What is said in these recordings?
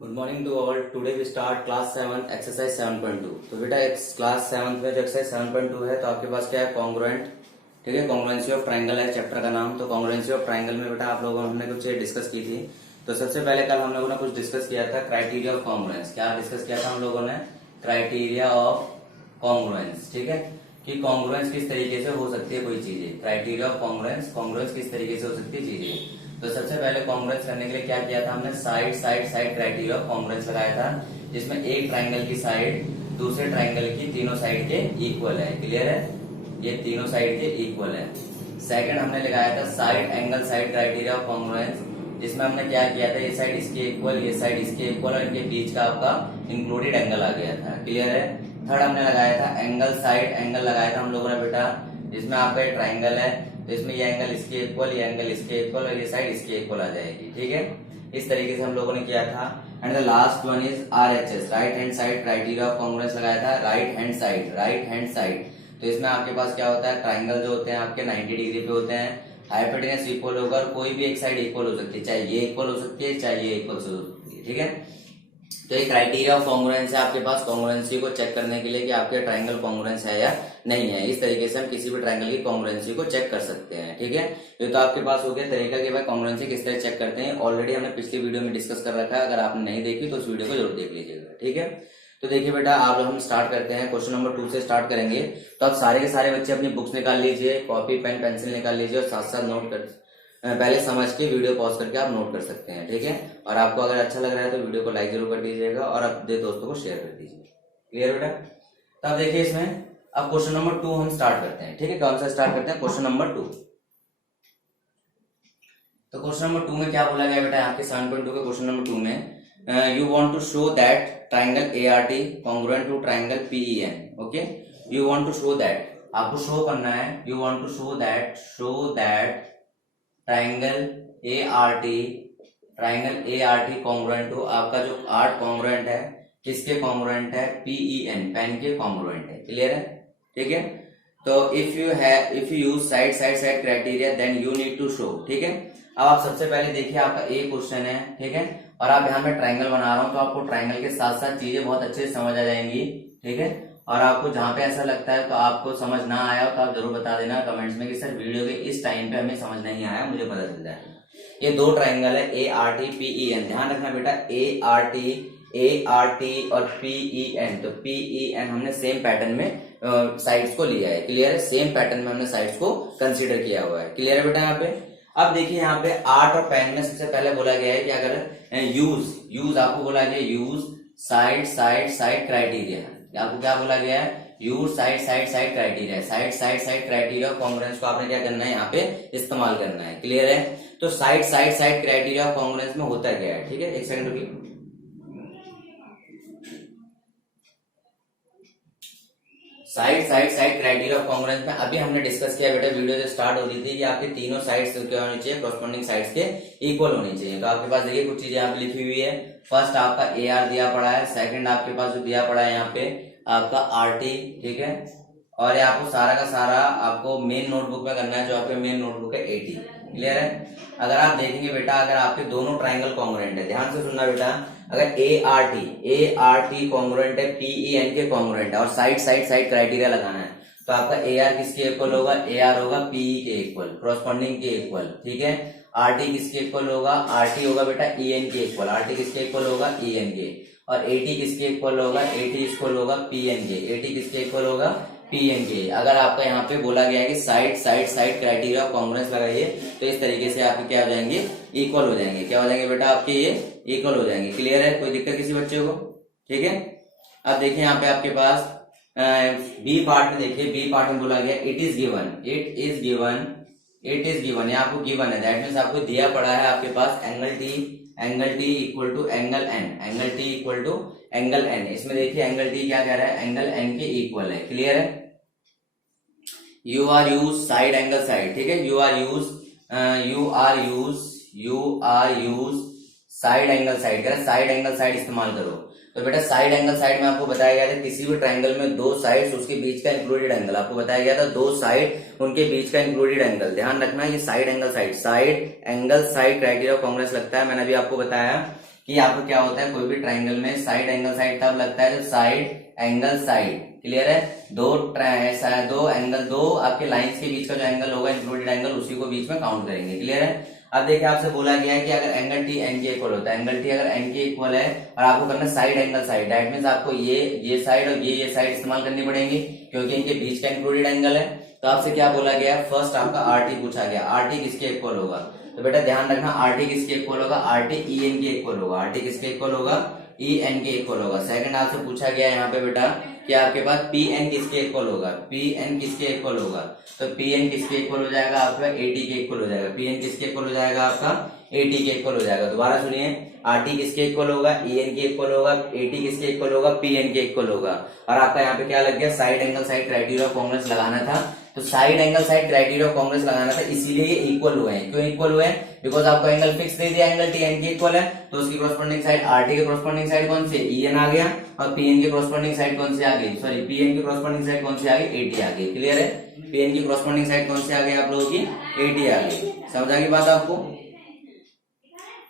Good morning to all. Today we start class 7 exercise 7.2। तो बेटा class 7 में जो एक्सरसाइज 7.2 है, तो आपके पास क्या है, कॉन्ग्रुएंट। ठीक है, कॉन्ग्रुएंसी ऑफ ट्राइंगल है चैप्टर का नाम। तो कॉन्ग्रुएंसी ऑफ ट्राइंगल में बेटा आप लोगों ने हमने कुछ डिस्कस की थी। तो सबसे पहले कल हम लोगों ने कुछ डिस्कस किया था, क्राइटेरिया ऑफ कॉन्ग्रुएंस। क्या डिस्कस किया था हम लोगों ने? Criteria of congruence. ठीक है, कि कॉन्ग्रुएंस किस तरीके से हो सकती है कोई चीजें। क्राइटेरिया ऑफ कॉन्ग्रुएंस, कॉन्ग्रुएंस किस तरीके से हो सकती है चीजें। तो सबसे पहले कॉन्ग्रुएंस करने के लिए क्या किया था हमने? Side side side criteria of congruence लगाया था, जिसमें एक ट्राइंगल की साइड दूसरे ट्राइंगल की तीनों साइड के इक्वल है। क्लियर है, ये तीनों साइड के इक्वल है। सेकंड हमने लगाया था side angle side criteria of congruence, जिसमें हमने क्या किया था, ये साइड इसके इक्वल, ये साइड इसके इक्वल, और इनके बीच का आपका इंक्लूडेड एंगल आ गया था। क्लियर है। थर्ड हमने लगाया था एंगल साइड एंगल लगाया था हम लोगों ने बेटा, जिसमें आपका एक ट्राइंगल है, तो इसमें ये एंगल इसके इक्वल, ये एंगल इसके इक्वल, और ये साइड इसके इक्वल आ जाएगी। ठीक है, इस तरीके से हम लोगों ने किया था। And the last one is RHS, right hand side criteria of congruence लगाया था। Right hand side, right hand side, तो इसमें आपके पास क्या होता है, ट्राइंगल जो होते हैं आपके 90 डिग्री पे होते हैं, हाइपोटेनस इक्वल होगा, और कोई भी एक साइड इक्वल हो सकती है, चाहे ये इक्वल हो सकती है, चाहे ये इक्वल हो सकती है। ठीक है, तो ये क्राइटेरिया ऑफ कॉन्ग्रुएंस है आपके पास कॉन्ग्रुएंसी को चेक करने के लिए कि आपके ट्राइंगल कॉन्ग्रुएंस है या नहीं है। इस तरीके से हम किसी भी ट्राइंगल की कॉन्ग्रुएंसी को चेक कर सकते हैं। ठीक है, ये तो आपके पास हो गया तरीका कि भाई कॉन्ग्रुएंसी किस तरह चेक करते हैं। ऑलरेडी हमने पिछली वीडियो में डिस्कस कर रखा है, अगर आपने नहीं देखी तो उस वीडियो को जरूर देख लीजिएगा। ठीक है, तो देखिए बेटा, आप हम स्टार्ट करते हैं, क्वेश्चन नंबर 2 से स्टार्ट करेंगे। तो आप सारे के सारे बच्चे अपनी बुक्स निकाल लीजिए, कॉपी पेन पेंसिल निकाल लीजिए, और साथ साथ नोट कर, पहले समझ के वीडियो पॉज करके आप नोट कर सकते हैं। ठीक है, और आपको अगर अच्छा लग रहा है तो वीडियो को लाइक जरूर कर दीजिएगा और अपने दोस्तों को शेयर कर दीजिए। क्लियर बेटा? तो अब देखिए इसमें, अब क्वेश्चन नंबर 2 हम स्टार्ट करते हैं। ठीक है, कौन सा स्टार्ट करते हैं? Question number 2। तो क्वेश्चन नंबर 2 में क्या बोला गया बेटा, आपके 7.2 के क्वेश्चन नंबर 2 में, you want to show that triangle ART congruent to triangle PEN। Okay, you want to show that, आपको शो करना है, you want to show that triangle ART congruent to, आपका जो आर्ट कॉन्ग्रुएंट है किसके congruent है? PEN, PEN के congruent है। क्लियर है? ठीक है, तो if you use side side side criteria then you need to show. ठीक है, अब आप सबसे पहले देखिए, आपका एक क्वेश्चन है। ठीक है, और आप यहाँ पे ट्राइंगल बना रहा हूं, तो आपको ट्राइंगल के साथ साथ चीजें बहुत अच्छे से समझ आ जाएंगी। ठीक है, और आपको जहां पे ऐसा लगता है तो आपको समझ ना आया हो तो आप जरूर बता देना कमेंट्स में कि सर वीडियो के इस टाइम पे हमें समझ नहीं आया, मुझे पता चल जाएगा। ये दो ट्राइंगल है ART PEN, ध्यान रखना बेटा, ART और PEN। तो PEN हमने सेम पैटर्न में साइड्स को लिया है। क्लियर है, सेम पैटर्न में हमने साइड्स को कंसीडर किया हुआ है। क्लियर है बेटा? यहाँ पे अब देखिए, यहाँ पे आर्ट और पेन में सबसे पहले बोला गया है कि अगर यूज आपको बोला गया use side side side criteria, आपको क्या बोला गया है? Use side side side criteria, side side side criteria of congruence को आपने क्या करना है, यहाँ पे इस्तेमाल करना है। क्लियर है, तो side side side criteria of congruence में होता क्या है? ठीक है, एक सेकंड रुकिए। Side side side criteria of congruence में अभी हमने डिस्कस किया बेटा, वीडियो जो स्टार्ट हो रही थी कि आपके तीनों साइड्स क्या होनी चाहिए, कॉरस्पॉन्डिंग साइड्स के इक्वल होनी चाहिए। तो आपके पास देखिए कुछ चीजें यहाँ पे लिखी हुई है। फर्स्ट आपका AR दिया पड़ा है, सेकंड आपके पास जो दिया पड़ा है यहाँ पे आपका RT। ठीक है, और ये आपको सारा का सारा आपको मेन नोटबुक में करना है, जो आपके मेन नोटबुक है 80। क्लियर है? अगर आप देखेंगे बेटा, अगर आपके दोनों ट्राइंगल कॉन्ग्रुएंट है, ध्यान से सुनना बेटा, अगर ART कॉन्ग्रुएंट है PEN के कॉन्ग्रुएंट है और साइड साइड साइड क्राइटेरिया लगाना है, तो आपका AR किसके इक्वल होगा? AR होगा PE के इक्वल, कॉरस्पॉन्डिंग के इक्वल। ठीक है, RT किसके इक्वल होगा? RT होगा बेटा EN के इक्वल, RT किसके इक्वल होगा? EN के। और AT किसके इक्वल होगा? AT इक्वल होगा PN के, AT किसके इक्वल होगा? PN के। अगर आपका यहाँ पे बोला गया है कि side side side criteria of congruence लगाइए, तो इस तरीके से आपके क्या हो जाएंगे? इक्वल हो जाएंगे। क्या हो जाएंगे बेटा? आपके ये इक्वल हो जाएंगे। क्लियर है? कोई दिक्कत किसी बच्चे को? ठीक है, अब देखिए यहाँ पे आपके पास बी पार्ट में देखिए, बी पार्ट में बोला गया इट इज गिवन, ये आपको गिवन है, दैट मीन्स आपको दिया पड़ा है आपके पास angle T equal to angle N. इसमें देखिए एंगल T क्या कह रहा है? एंगल N के इक्वल है। क्लियर है? You are use side angle side. ठीक है, you are use side angle side, कह रहा है साइड एंगल साइड इस्तेमाल करो। तो बेटा साइड एंगल साइड में आपको बताया गया था किसी भी ट्राइंगल में दो साइड्स उसके बीच का इंक्लूडेड एंगल, आपको बताया गया था दो साइड उनके बीच का इंक्लूडेड एंगल। ध्यान रखना, ये side angle side criteria of congruence लगता है। मैंने अभी आपको बताया कि आपको क्या होता है, कोई भी ट्राइंगल में साइड एंगल साइड तब लगता है जब साइड एंगल साइड, क्लियर है, दो आपके लाइंस के बीच का जो एंगल होगा इंक्लूडेड एंगल, उसी को बीच में काउंट करेंगे, क्लियर है। अब देखिए आपसे बोला गया है कि अगर एंगल टी एन के इक्वल होता है, एंगल टी अगर एन के इक्वल है और आपको करना side angle side, that means आपको ये साइड और ये साइड इस्तेमाल करनी पड़ेगी क्योंकि इनके बीच का इंक्लूडेड एंगल है। तो आपसे क्या बोला गया, फर्स्ट आपका आर टी पूछा गया, आर टी किसके इक्वल होगा, तो बेटा ध्यान रखना आर टी किसके इक्वल होगा, आर टी ई एन के इक्वल होगा, आर टी किसके इक्वल होगा, ई एन के इक्वल होगा। सेकंड आपसे पूछा गया यहाँ पे बेटा कि आपके पास पी एन किसके इक्वल होगा, पी एन किसके इक्वल होगा, तो पी एन किसके इक्वल हो जाएगा आपका, एटी के इक्वल हो जाएगा, पी एन किसके इक्वल हो जाएगा आपका, एटी के इक्वल हो जाएगा। दोबारा सुनिए, आर टी किसके इक्वल होगा, ई एन के इक्वल होगा, एटी किसके इक्वल होगा, पी एन के इक्वल होगा। और आपका यहाँ पे क्या लग गया, side angle side criteria of Congress लगाना था, तो side angle side criteria of Congress लगाना था, इसीलिए ये इक्वल हुए हैं। क्यों इक्वल हुए हैं, बिकॉज आपको एंगल फिक्स दे दिया, एंगल टी एन के इक्वल है, तो उसकी कॉरेस्पॉन्डिंग साइड आर टी के कॉरेस्पॉन्डिंग साइड कौन सी, ई एन आ गया, और पी एन की कॉरेस्पॉन्डिंग साइड कौन सी आ गई, सॉरी पी एन की कॉरेस्पॉन्डिंग साइड कौन सी आ गई, एटी आ गई, क्लियर है। पी एन की कॉरेस्पॉन्डिंग साइड कौन सी आ गई आप लोगों की, एटी आ गई, समझ आ गई बात आपको।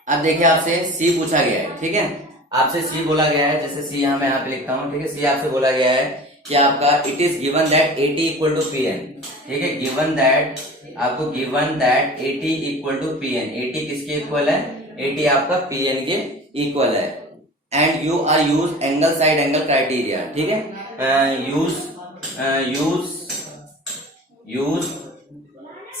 अब देखिए आपसे सी पूछा गया है, ठीक है, आपसे सी बोला गया है, जैसे सी मैं यहाँ पे लिखता हूँ, ठीक है, सी आपसे बोला गया है कि आपका it is given that AT equal to P N, ठीक है, गिवन दैट आपको given that AT equal to P N, AT किसके इक्वल है, एटी आपका पी एन के इक्वल है, and you are use angle side angle criteria, ठीक है, use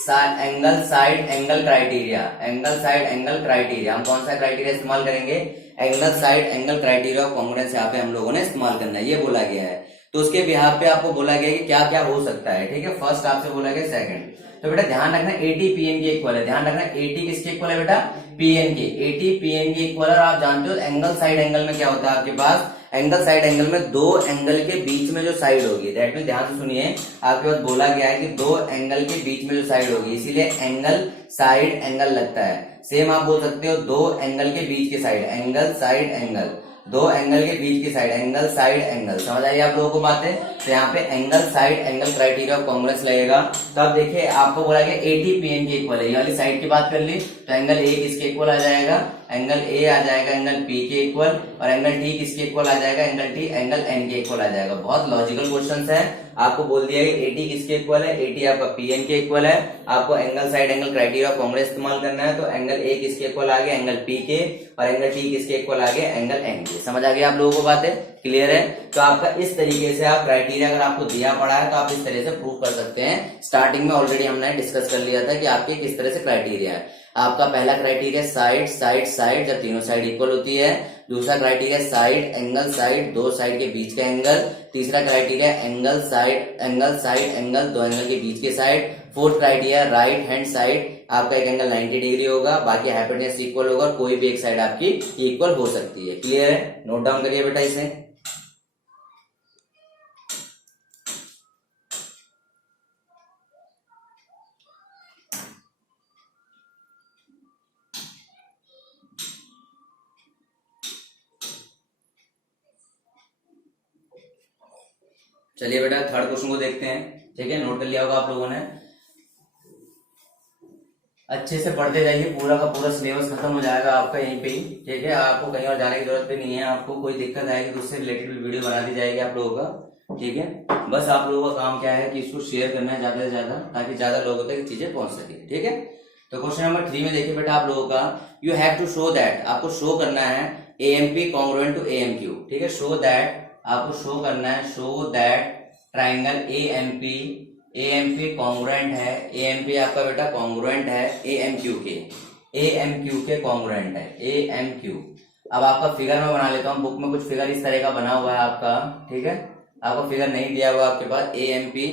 angle side angle criteria, angle side angle criteria, हम कौन सा क्राइटेरिया इस्तेमाल करेंगे, angle side angle criteria of congruence यहाँ पे हम लोगों ने इस्तेमाल करना है, ये बोला गया है। तो उसके बिहाफ पे आपको बोला गया कि क्या क्या हो सकता है, ठीक है, फर्स्ट आपसे बोला गया सेकंड, तो बेटा ध्यान रखना एटी पीएन के इक्वल है, ध्यान रखना एटी किसके इक्वल है बेटा, पीएन के, एटी पीएन के इक्वल है। और आप जानते हो एंगल साइड एंगल में क्या होता है आपके पास, एंगल साइड एंगल में दो एंगल के बीच में जो साइड होगी, दैट मीन ध्यान से सुनिए, आपके पास बोला गया है कि दो एंगल के बीच में जो साइड होगी, इसीलिए एंगल साइड एंगल लगता है। सेम आप बोल सकते हो दो एंगल के बीच की साइड, एंगल साइड एंगल, दो एंगल के बीच की साइड, एंगल साइड एंगल, समझ आई आप लोगों को बातें। तो यहाँ पे angle side angle criteria of congruence लगेगा। तो अब देखिए आपको बोला गया एटी पीएन के इक्वल है, ये वाली साइड की बात कर ली, तो एंगल ए किसके इक्वल आ जाएगा, एंगल ए आ जाएगा एंगल पी के इक्वल, और एंगल टी किसके इक्वल आ जाएगा, एंगल टी एंगल एन के इक्वल आ जाएगा। बहुत लॉजिकल क्वेश्चन है, आपको बोल दिया कि एटी किसके इक्वल है, एटी आपका पीएन के इक्वल है, आपको angle side angle criteria of congruence इस्तेमाल करना है, तो एंगल ए किसके इक्वल आ गया, एंगल पी के, और एंगल टी किसके इक्वल आ गया, एंगल एन के। समझ आ गया आप लोगों को बातें, क्लियर है। तो आपका इस तरीके से आप क्राइटेरिया अगर आपको दिया पड़ा है तो आप इस तरह से प्रूव कर सकते हैं। स्टार्टिंग में ऑलरेडी हमने डिस्कस कर लिया था कि आपके किस तरह से क्राइटेरिया है। आपका पहला क्राइटेरिया साइड साइड साइड, जब तीनों साइड इक्वल होती है। दूसरा क्राइटेरिया साइड एंगल साइड, दो साइड के बीच का एंगल। तीसरा क्राइटेरिया एंगल साइड एंगल, दो एंगल के बीच के side. Fourth criteria right hand side, आपका एक एंगल 90 डिग्री होगा, बाकी हाइपोटेन्यूज इक्वल होगा, और कोई भी एक साइड आपकी इक्वल हो सकती है। क्लियर है, नोट डाउन करिए बेटा इसे। चलिए बेटा थर्ड क्वेश्चन को देखते हैं, ठीक है, नोट कर लिया होगा आप लोगों ने। अच्छे से पढ़ते जाइए, पूरा का पूरा सिलेबस खत्म हो जाएगा आपका यहीं पे ही, ठीक है, आपको कहीं और जाने की जरूरत भी नहीं है। आपको कोई दिक्कत आएगी तो उससे रिलेटेड वीडियो बना दी जाएगी आप लोगों का, ठीक है। बस आप लोगों का काम क्या है कि इसको शेयर करना है ज्यादा से ज्यादा, ताकि ज्यादा लोगों तक चीजें पहुंच सके, ठीक है। तो क्वेश्चन नंबर 3 में देखिए बेटा आप लोगों का, you have to show that, आपको शो करना है एएमपी कॉन्ग्रुएंट टू एएमक्यू, ठीक है। शो दैट, आपको शो करना है, show that triangle AMP congruent है, एएमपी आपका बेटा कॉन्ग्रुएंट है एएमक्यू के कॉन्ग्रुएंट है एएमक्यू। अब आपका फिगर में बना लेता हूँ, बुक में कुछ फिगर इस तरह का बना हुआ है आपका, ठीक है, आपका फिगर नहीं दिया हुआ आपके पास। AMP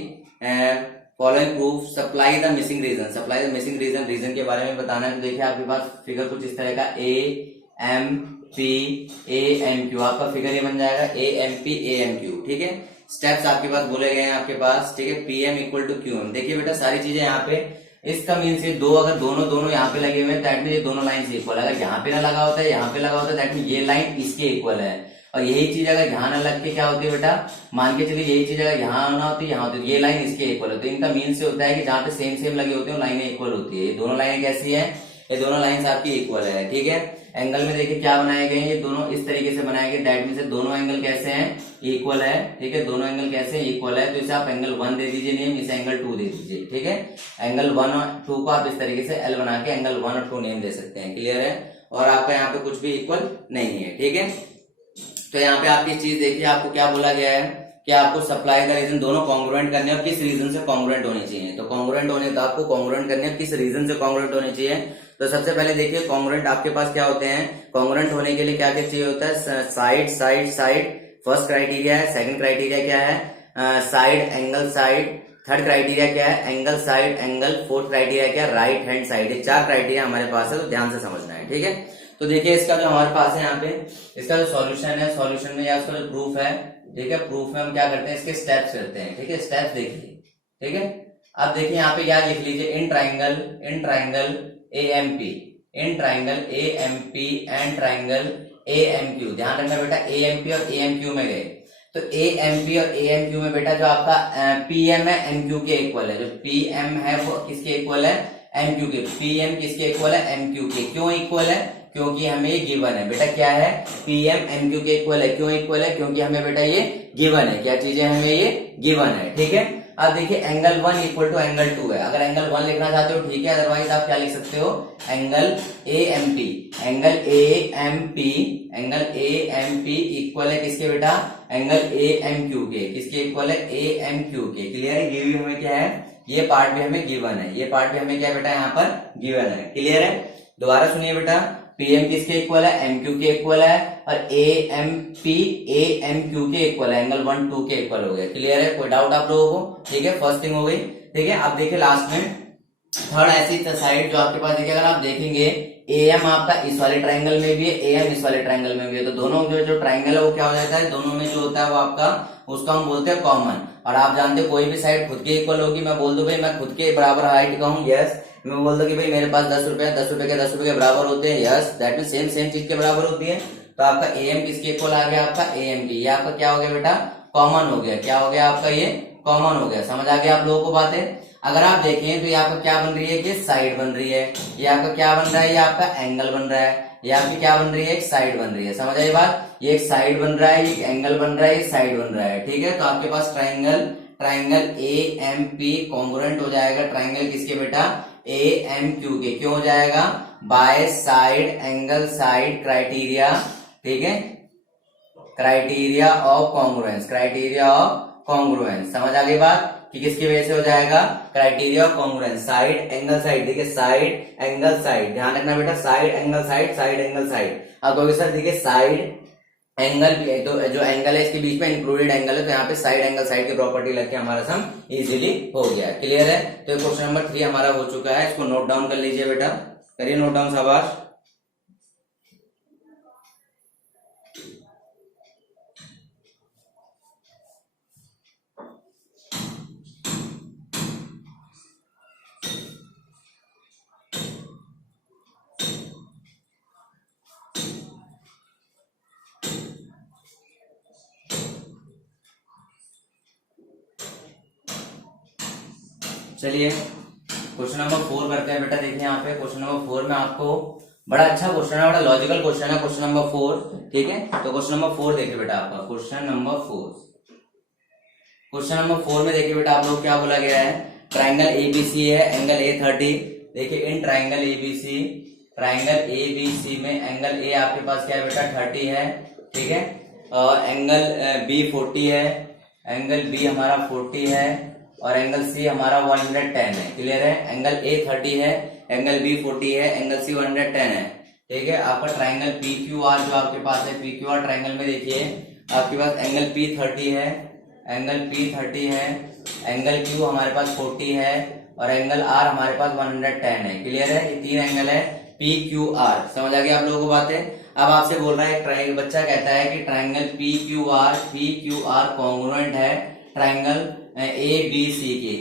following proof, supply the missing reason, supply the missing reason, reason के बारे में बताना है। तो देखिए आपके पास फिगर कुछ इस तरह का एएमपी एएमक्यू, आपका फिगर ये बन जाएगा एएमपी एएमक्यू, ठीक है। स्टेप्स आपके पास बोले गए हैं आपके पास, ठीक है, पीएम इक्वल टू क्यूएम। देखिए बेटा सारी चीजें यहाँ पे, इसका मीन्स ये दो, अगर दोनों यहाँ पे लगे हुए हैं दैट मीन ये दोनों लाइन इक्वल है। अगर यहाँ पे ना लगा होता है, यहाँ पे लगा होता है, दैट मीन ये लाइन इसके इक्वल है। और यही चीज अगर यहाँ ना लग के क्या होती है बेटा, मान के चलिए यही चीज अगर यहाँ ना होती, यहाँ होती, ये लाइन इसके इक्वल है। तो इनका मीन्स होता है कि जहाँ पे सेम लगे होते हैं लाइनें इक्वल होती है। ये दोनों लाइनें कैसी है, ये दोनों लाइंस आपकी इक्वल है, ठीक है। एंगल में देखिए क्या बनाए गए हैं, ये दोनों इस तरीके से बनाए गए, दैट मींस दोनों एंगल कैसे हैं, इक्वल है, ठीक है। दोनों एंगल कैसे इक्वल है, तो इसे आप एंगल 1 दे दीजिए नेम, इसे एंगल 2 दे दीजिए, ठीक है। एंगल 1 और 2 को आप इस तरीके से एल बना के एंगल 1 और 2 नेम दे सकते हैं, क्लियर है। और आपका यहाँ पे कुछ भी इक्वल नहीं है, ठीक है। तो यहाँ पे आपकी चीज देखिए, आपको क्या बोला गया है कि आपको सप्लाई का रीजन दोनों कॉन्ग्रुएंट करने और किस रीजन से कॉन्ग्रुएंट होने चाहिए। तो कॉन्ग्रुएंट होने तो आपको कॉन्ग्रुएंट करने और किस रीजन से कॉन्ग्रुएंट होने चाहिए। तो सबसे पहले देखिए कॉन्ग्रुएंट आपके पास क्या होते हैं, कॉन्ग्रुएंट होने के लिए क्या क्या चाहिए होता है, side side side first criteria है। सेकंड क्राइटेरिया क्या है, side angle side. Third criteria क्या है, angle side angle. Fourth criteria क्या है, राइट हैंड साइड। ये 4 क्राइटेरिया हमारे पास है, तो ध्यान से समझना है, ठीक है। तो देखिए इसका जो हमारे पास है यहाँ पे, इसका जो सॉल्यूशन है, सॉल्यूशन में या उसका जो प्रूफ है, ठीक है, प्रूफ में हम क्या करते हैं, इसके स्टेप्स करते हैं, ठीक है। स्टेप्स देखिए, ठीक है। अब देखिए यहाँ पे क्या लिख लीजिए, in triangle AMP, in triangle AMP and triangle AMQ। ध्यान रखना बेटा, AMP और AMQ में गए तो AMP और AMQ में बेटा जो आपका PM है MQ के इक्वल है। जो PM है वो किसके इक्वल है, MQ के। PM किसके इक्वल है, MQ के। क्यों इक्वल है, क्योंकि हमें ये गिवन है बेटा, क्या है, PM MQ के इक्वल है। क्यों इक्वल है, क्योंकि हमें बेटा ये गिवन है, क्या चीजें हमें ये गिवन है, ठीक है। अब देखिए एंगल 1 इक्वल टू एंगल 2 है। अगर एंगल 1 लिखना चाहते हो ठीक है, अदरवाइज आप क्या लिख सकते हो, angle AMP, angle AMP equal है किसके बेटा, एंगल AMQ के। किसके इक्वल है, AMQ के, क्लियर है। ये भी हमें क्या है, ये पार्ट भी हमें गिवन है, ये पार्ट भी हमें क्या बेटा यहाँ पर गिवन है, क्लियर है। दोबारा सुनिए बेटा, PM किसके इक्वल है, MQ के इक्वल है, और AMP AMQ के इक्वल है, एंगल 1 2 के इक्वल हो गया, क्लियर है। कोई डाउट आप लोगों को, ठीक है। फर्स्ट थिंग हो गई, ठीक है। अब देखिए लास्ट में थर्ड ऐसी साइड जो आपके पास देखिए, अगर आप देखेंगे AM आपका इस वाले ट्राइंगल में भी है, AM इस वाले ट्राइंगल में भी है, तो दोनों जो ट्राइंगल है वो क्या हो जाता है, दोनों में जो होता है वो आपका, उसका हम बोलते हैं कॉमन। और आप जानते हो कोई भी साइड खुद के इक्वल होगी। मैं बोल दूं भाई मैं खुद के बराबर हाइट का हूँ, यस। मैं बोल दूं कि भाई मेरे पास 10 रुपए के 10 रुपए के बराबर होते हैं, यस, दैट मीन सेम चीज के बराबर होती है। तो आपका AM किसके इक्वल आ गया, आपका AM की। ये आपका क्या हो गया बेटा, कॉमन हो गया। क्या हो गया आपका, ये कॉमन हो गया। समझ आ गया आप लोगों को बातें। अगर आप देखें तो ये आपका क्या बन रही है, कि साइड बन रही है। ये आपका क्या बन रहा है, ये आपका एंगल बन रहा है। ये आपकी क्या बन रही है, एक साइड बन रही है। समझ आई बात, ये एक साइड बन रहा है, एक एंगल बन रहा है, एक साइड बन रहा है, ठीक है। तो आपके पास ट्राइंगल AMP कॉन्ग्रुएंट हो जाएगा ट्राइंगल किसके बेटा, AMQ के। क्यों हो जाएगा, by side angle side criteria, ठीक है, criteria of congruence, criteria of congruence. समझ आ गई बात कि किसकी वजह से हो जाएगा, criteria of congruence, side angle side. देखिए साइड एंगल साइड, ध्यान रखना बेटा, side angle side, side angle side. अब कहोगे सर देखिए साइड एंगल भी है, तो जो एंगल है इसके बीच में इंक्लूडेड एंगल है, तो यहाँ पे साइड एंगल साइड की प्रॉपर्टी लग के हमारा सम इजीली हो गया, क्लियर है। तो क्वेश्चन नंबर 3 हमारा हो चुका है, इसको नोट डाउन कर लीजिए बेटा, करिए नोट डाउन, शाबाश। चलिए क्वेश्चन नंबर 4 करते हैं बेटा। देखिए यहाँ पे क्वेश्चन नंबर 4 में आपको बड़ा अच्छा क्वेश्चन है, बड़ा लॉजिकल क्वेश्चन है क्वेश्चन नंबर 4, ठीक है। तो क्वेश्चन नंबर 4 देखिए बेटा, आपका क्वेश्चन नंबर 4 में देखिए बेटा, आप लोग क्या बोला गया है, ट्राइंगल ABC है, एंगल A30। देखिए इन ट्राइंगल ABC में एंगल A आपके पास क्या है बेटा, 30 है, ठीक है। और एंगल B 40 है, एंगल B हमारा 40 है, और एंगल C हमारा 110 है, क्लियर है। एंगल A 30 है, एंगल B 40 है, एंगल C 110 है, ठीक है। आपका ट्राइंगल PQR जो आपके पास है, PQR ट्राइंगल में देखिए आपके पास एंगल P 30 है, एंगल P 30 है, एंगल Q हमारे पास 40 है, और एंगल R हमारे पास 110 है, क्लियर है। ये 3 एंगल है PQR। समझ आ गया आप लोगों को बातें। अब आपसे बोल रहा है, ट्राइंगल बच्चा कहता है कि ट्राइंगल PQR कॉन्ग्रुएंट है ट्राइंगल ABC के,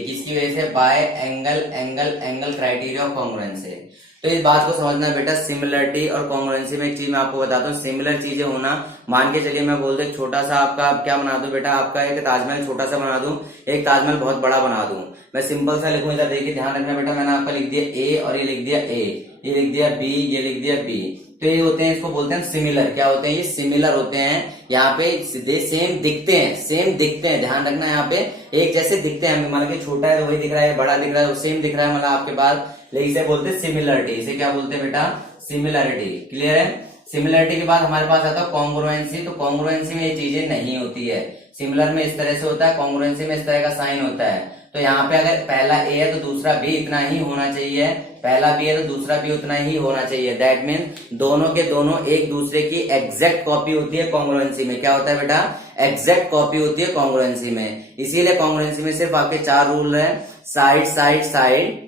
किसकी वजह से, bye angle criteria of congruence से। तो इस बात को समझना बेटा, सिमिलरिटी और कॉन्ग्रुएंसी में एक चीज मैं आपको बताता हूँ, सिमिलर चीजें होना, मान के चलिए मैं बोल दूं एक छोटा सा आपका क्या बना दूं बेटा, आपका एक ताजमहल छोटा सा बना दूं, एक ताजमहल बहुत बड़ा बना दूं, मैं सिंपल सा लिखूं, इधर देखिए ध्यान रखना बेटा, मैंने आपका लिख दिया ए और ये लिख दिया ए, ये लिख दिया बी, ये लिख दिया बी, तो ये होते हैं, इसको बोलते हैं सिमिलर। क्या होते हैं ये? सिमिलर होते हैं। यहाँ पे सेम दिखते हैं, सेम दिखते हैं, ध्यान रखना, यहाँ पे एक जैसे दिखते हैं, मान के छोटा है तो वही दिख रहा है, बड़ा दिख रहा है सेम दिख रहा है, मतलब आपके पास, लेकिन इसे बोलते हैं सिमिलरिटी। इसे क्या बोलते हैं बेटा? सिमिलरिटी। क्लियर है? सिमिलरिटी के बाद हमारे पास आता है कॉन्ग्रुएंसी। तो कॉन्ग्रुएंसी में ये चीजें नहीं होती है। सिमिलर में इस तरह से होता है, कॉन्ग्रुएंसी में इस तरह का साइन होता है। तो यहाँ पे अगर पहला ए है तो दूसरा बी इतना ही होना चाहिए, पहला बी है तो दूसरा बी उतना ही होना चाहिए। दैट मीन्स दोनों के दोनों एक दूसरे की एग्जैक्ट कॉपी होती है कॉन्ग्रुएंसी में। क्या होता है बेटा? एग्जैक्ट कॉपी होती है कॉन्ग्रुएंसी में। इसीलिए कॉन्ग्रुएंसी में सिर्फ आपके 4 रूल है, side side side,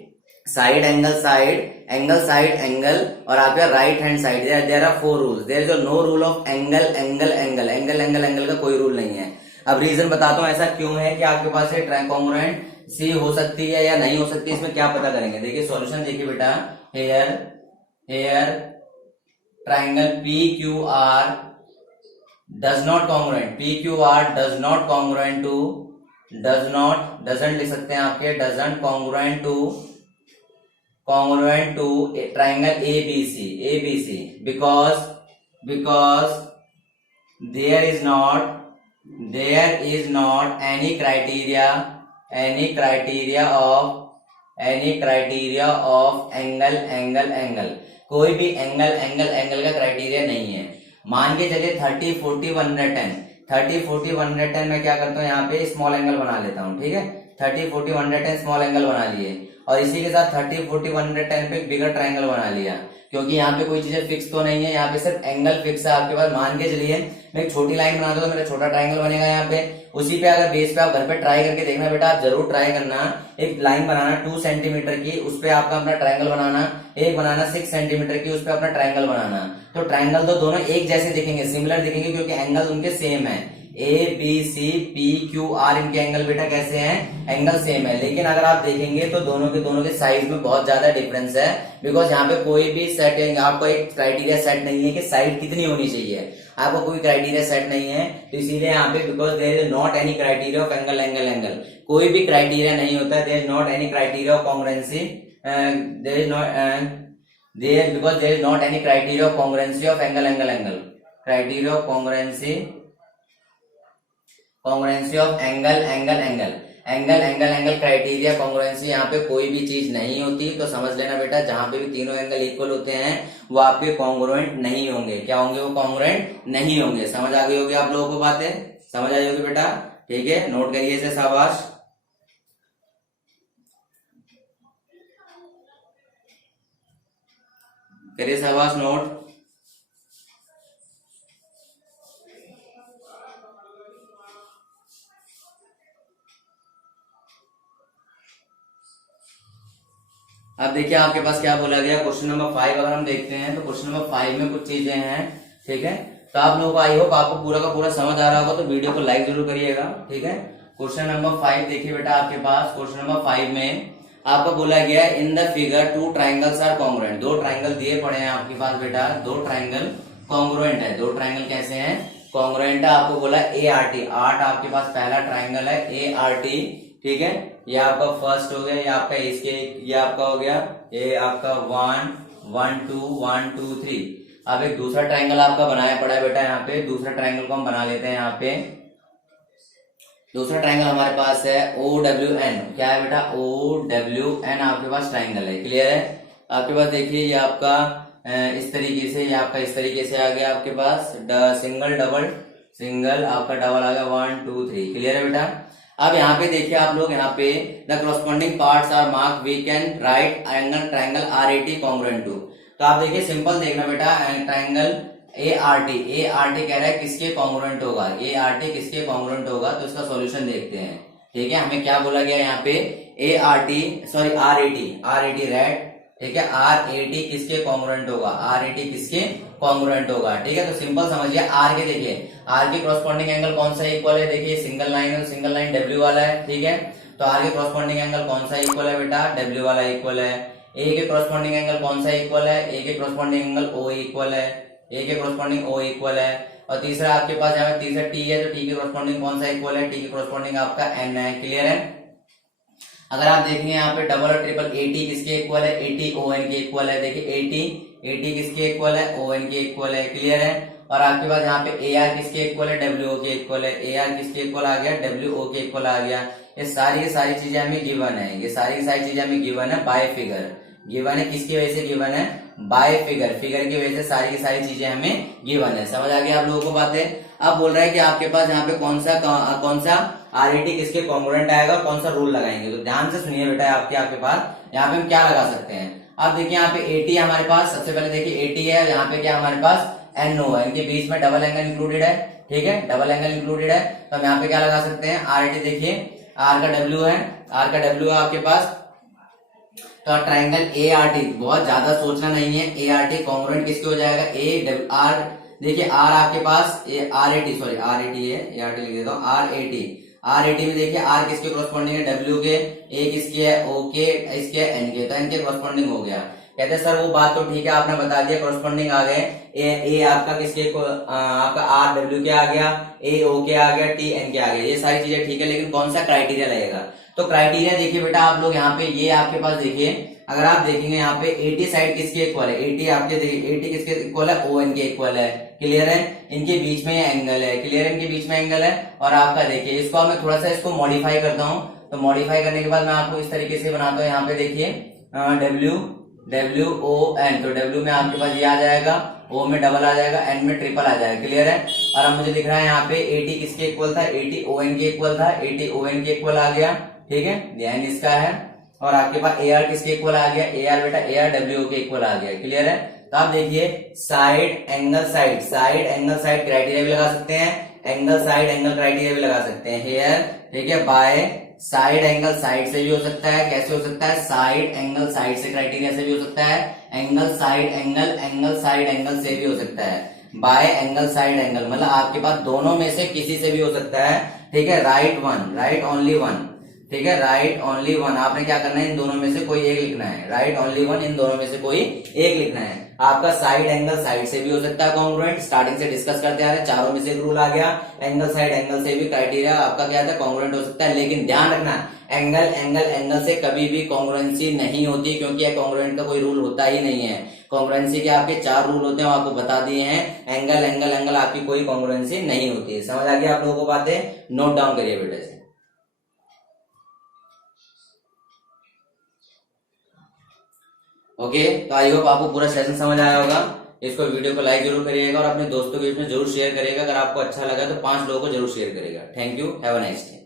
side angle side, angle side angle, और आपका right hand side. There are 4 rules. There is no rule of angle angle angle, angle angle angle का कोई रूल नहीं है। अब रीजन बताता हूं ऐसा क्यों है कि आपके पास ये कॉन्ग्रुएंट सी हो सकती है या नहीं हो सकती, इसमें क्या पता करेंगे। देखिए सॉल्यूशन देखिए बेटा, here here triangle P Q R does not congruent, P Q R does not congruent to, does not, doesn't लिख सकते हैं आपके, doesn't congruent to triangle ABC because there is not any criteria of angle, कोई भी angle का criteria नहीं है। मान के चलिए 30, 40, 110, 30, 40, 110 में क्या करता हूँ, यहाँ पे स्मॉल एंगल बना लेता हूँ। ठीक है, 30, 40, 110 स्मॉल एंगल बना लिए, और इसी के साथ 30, 40, 110 पे बिगर ट्राइंगल बना लिया, क्योंकि यहाँ पे कोई चीजें फिक्स तो नहीं है, यहाँ पे सिर्फ एंगल फिक्स है आपके पास। मान के चलिए मैं एक छोटी लाइन बना दूं तो मेरा छोटा ट्राइंगल बनेगा यहाँ पे। उसी पे अगर बेस पे आप घर पे ट्राई करके देखना बेटा, आप जरूर ट्राई करना, एक लाइन बनाना 2 सेंटीमीटर की, उस पे आपका अपना ट्राइंगल बनाना, एक बनाना 6 सेंटीमीटर की, उस पे अपना ट्राइंगल बनाना। तो ट्राइंगल तो दोनों एक जैसे दिखेंगे, सिमिलर दिखेंगे, क्योंकि एंगल उनके सेम है। A B C P Q R, इनके एंगल बेटा कैसे हैं? एंगल सेम है। लेकिन अगर आप देखेंगे तो दोनों के साइज में बहुत ज्यादा डिफरेंस है, बिकॉज यहाँ पे कोई भी सेट, आपको एक क्राइटेरिया सेट नहीं है कि साइड कितनी होनी चाहिए, आपको कोई क्राइटेरिया सेट नहीं है। तो इसीलिए यहाँ पे because there is not any criteria of angle angle angle, कोई भी क्राइटेरिया नहीं होता है। There is not any criteria of congruency, there is not because there is not any criteria of congruency of angle angle angle, criteria of congruency of angle angle angle, angle angle angle criteria congruency, यहाँ पे कोई भी चीज नहीं होती। तो समझ लेना बेटा, जहां पे भी तीनों एंगल इक्वल होते हैं वो आपके कॉन्ग्रुएंट नहीं होंगे। क्या होंगे? वो कॉन्ग्रुएंट नहीं होंगे। समझ आ गई होगी आप लोगों को, बातें समझ आई होगी बेटा। ठीक है, नोट करिए इसे, शाबाश, करिए शाबाश नोट। अब देखिए आपके पास क्या बोला गया, क्वेश्चन नंबर 5 अगर हम देखते हैं तो क्वेश्चन नंबर 5 में कुछ चीजें हैं। ठीक है, तो आप लोगों को आई होप आपको पूरा का पूरा समझ आ रहा होगा, तो वीडियो को लाइक जरूर करिएगा। ठीक है, क्वेश्चन नंबर 5 देखिए बेटा, आपके पास क्वेश्चन नंबर 5 में आपको बोला गया in the figure 2 triangles are congruent. 2 triangle दिए पड़े हैं आपके पास बेटा, 2 ट्राइंगल कॉन्ग्रुएंट है। 2 ट्राइंगल कैसे हैं? कॉन्ग्रुएंट है। आपको बोला ART, आर्ट आपके पास पहला ट्राइंगल है ART। ठीक है, ये आपका फर्स्ट हो गया, ये आपका इसके, ये आपका हो गया, ये आपका 1 1 2 1 2 3। अब एक दूसरा ट्राइंगल आपका बनाया पड़ा है बेटा, यहाँ पे दूसरा ट्राइंगल को हम बना लेते हैं। यहाँ पे दूसरा ट्राइंगल हमारे पास है OWN। क्या है बेटा? OWN आपके पास ट्राइंगल है। क्लियर है? आपके पास देखिए ये आपका इस तरीके से, ये आपका इस तरीके से आ गया आपके पास, सिंगल डबल सिंगल, आपका डबल आ गया 1 2 3। क्लियर है बेटा? अब यहाँ पे देखिए आप लोग, यहाँ पे the corresponding parts are marked, we can write angle triangle RAT congruent to। तो आप देखिए सिंपल देखना बेटा, ट्राइंगल ART कह रहा है किसके कॉन्ग्रुएंट होगा, ART किसके कॉन्ग्रुएंट होगा, तो इसका सॉल्यूशन देखते हैं। ठीक है, हमें क्या बोला गया यहाँ पे, RAT रेड। ठीक है, RAT किसके कॉन्ग्रुएंट होगा, RAT किसके कॉन्ग्रुएंट होगा। ठीक है, तो सिंपल समझिए, R के देखिए, R के कॉरस्पॉन्डिंग एंगल कौन सा इक्वल है, देखिए सिंगल लाइन है, सिंगल लाइन W वाला है। ठीक है, तो R के कॉरस्पॉन्डिंग एंगल कौन सा इक्वल है बेटा, W वाला इक्वल है। ए के कॉरस्पॉन्डिंग एंगल कौन सा इक्वल है, ए के कॉरस्पॉन्डिंग एंगल ओ इक्वल है, ए के कॉरस्पॉन्डिंग ओ इक्वल है। और तीसरा आपके पास यहाँ पे तीसरा टी है, तो टी के कॉरस्पॉन्डिंग कौन सा इक्वल है, टी के कॉरस्पॉन्डिंग आपका एन है। क्लियर है। अगर आप देखेंगे यहाँ पे डबल और ट्रिपल, एटी किसके इक्वल है, एटी ओ एन के इक्वल है। देखिए एटी किसके इक्वल है, ओ एन के इक्वल है। क्लियर है। और आपके पास यहाँ पे ए आर किसके इक्वल है, डब्ल्यू ओ के इक्वल है। ए आर किसके इक्वल आ गया, डब्ल्यू ओ के इक्वल आ गया। ये सारी की सारी चीजें हमें गिवन है, ये सारी की सारी चीजें हमें गिवन है बाय फिगर। गिवन है किसकी वजह से गिवन है, बाय फिगर। फिगर की वजह से सारी की सारी चीजें हमें गिवन है। समझ आ गया आप लोगों को बातें। अब बोल रहा है कि आपके पास यहाँ पे कौन सा आरएटी किसके कॉन्ग्रुएंट आएगा, कौन सा रूल लगाएंगे। तो ध्यान से सुनिए बेटा, आपके पास यहाँ पे हम क्या लगा सकते हैं। अब देखिए यहाँ पे एटी हमारे पास, सबसे पहले देखिए एटी है, यहाँ पे क्या हमारे पास एनओ है, इनके बीच में डबल एंगल इंक्लूडेड है। ठीक है, डबल एंगल इंक्लूडेड है, तो हम यहाँ पे क्या लगा सकते हैं, आरएटी। देखिए आर का डब्ल्यू है, आर का डब्ल्यू है आपके पास, तो ट्राइंगल ए आर टी, बहुत ज्यादा सोचना नहीं है। ए आर टी कॉन्ग्रुएंट किसके हो जाएगा, ए आर। देखिए आर आपके पास R A T, sorry R A T है, ए आर टी लिख देता हूँ, R A T. R A T में देखिए आर किसके कॉरस्पॉन्डिंग है, डब्ल्यू के, ए किसके है, ओ के, इसके एन के, तो एन के कॉरस्पॉन्डिंग हो गया। कहते हैं सर वो बात तो ठीक है, आपने बता दिया कॉरस्पॉन्डिंग आ गए। ए आपका किसके आपका आर डब्ल्यू के आ गया, ए ओ के आ गया, टी एन के आ गया, ये सारी चीजें ठीक है। लेकिन कौन सा क्राइटेरिया लगेगा, तो क्राइटेरिया देखिए बेटा आप लोग यहाँ पे, ये आपके पास देखिए, अगर आप देखेंगे यहाँ पे एटी साइड किसके इक्वल है, एटी आपके देखिए एटी किसके इक्वल है, ओ एन के इक्वल है। क्लियर है। इनके बीच में एंगल है, क्लियर है, इनके बीच में एंगल है। और आपका देखिए इसको मैं थोड़ा सा इसको मॉडिफाई करता हूँ, तो मॉडिफाई करने के बाद मैं आपको इस तरीके से बनाता हूँ। यहाँ पे देखिए डब्ल्यू ओ एन, तो डब्ल्यू में आपके पास ये आ जाएगा, ओ में डबल आ जाएगा, एन में ट्रिपल आ जाएगा। क्लियर है। और अब मुझे दिख रहा है यहाँ पे एटी किसके इक्वल था, एटी ओ एन के इक्वल था, एटी ओ एन के इक्वल आ गया। ठीक है, एन इसका है। और आपके पास ए आर किसके इक्वल आ गया, ए आर बेटा ए आर डब्ल्यू के इक्वल आ गया। क्लियर है। तो आप देखिए साइड एंगल साइड क्राइटेरिया भी लगा सकते हैं, एंगल क्राइटेरिया भी लगा सकते हैं हेयर। ठीक है, बाय साइड एंगल साइड से भी हो सकता है। कैसे हो सकता है, साइड एंगल साइड से क्राइटेरिया से भी हो सकता है, एंगल साइड एंगल से भी हो सकता है, बाय एंगल साइड एंगल, मतलब आपके पास दोनों में से किसी से भी हो सकता है। ठीक है, राइट ओनली वन। ठीक है, राइट ओनली वन। आपने क्या करना है, इन दोनों में से कोई एक लिखना है, राइट ओनली वन, इन दोनों में से कोई एक लिखना है। आपका साइड एंगल साइड से भी हो सकता है कॉन्ग्रुएंट, स्टार्टिंग से डिस्कस करते आ रहे हैं, चारों में से एक रूल आ गया। एंगल साइड एंगल से भी क्राइटेरिया आपका क्या था, कॉन्ग्रुएंट हो सकता है। लेकिन ध्यान रखना, एंगल से कभी भी कॉन्ग्रुएंसी नहीं होती, क्योंकि कॉन्ग्रुएंट का कोई रूल होता ही नहीं है। कॉन्ग्रुएंसी के आपके 4 रूल होते हैं, आपको बता दिए हैं। एंगल आपकी कोई कॉन्ग्रुएंसी नहीं होती है। समझ आ गया आप लोगों को बातें, नोट डाउन करिए बेटा से। ओके, तो आई होप आपको पूरा सेशन समझ आया होगा। इसको वीडियो को लाइक जरूर करिएगा और अपने दोस्तों के बीच में जरूर शेयर करिएगा। अगर आपको अच्छा लगा तो 5 लोगों को जरूर शेयर करिएगा। Thank you, have a nice day.